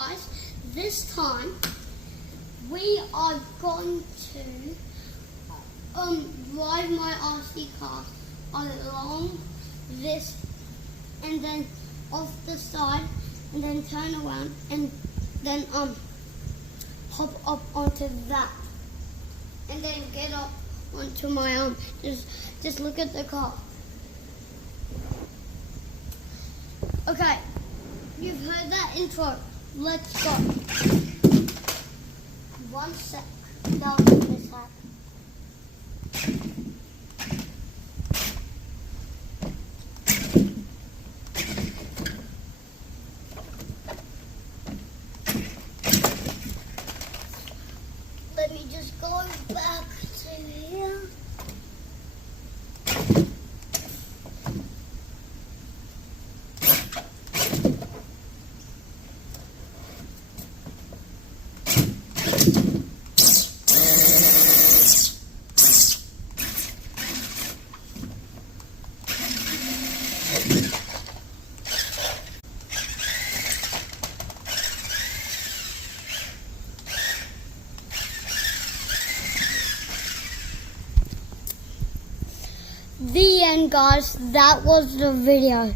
Guys, this time we are going to ride my RC car along this and then off the side and then turn around and then hop up onto that and then get up onto my arm. Just look at the car. Okay, you've heard that intro. Let's go. 1 sec. Down this side. Let me just go back to here. The end, guys. That was the video.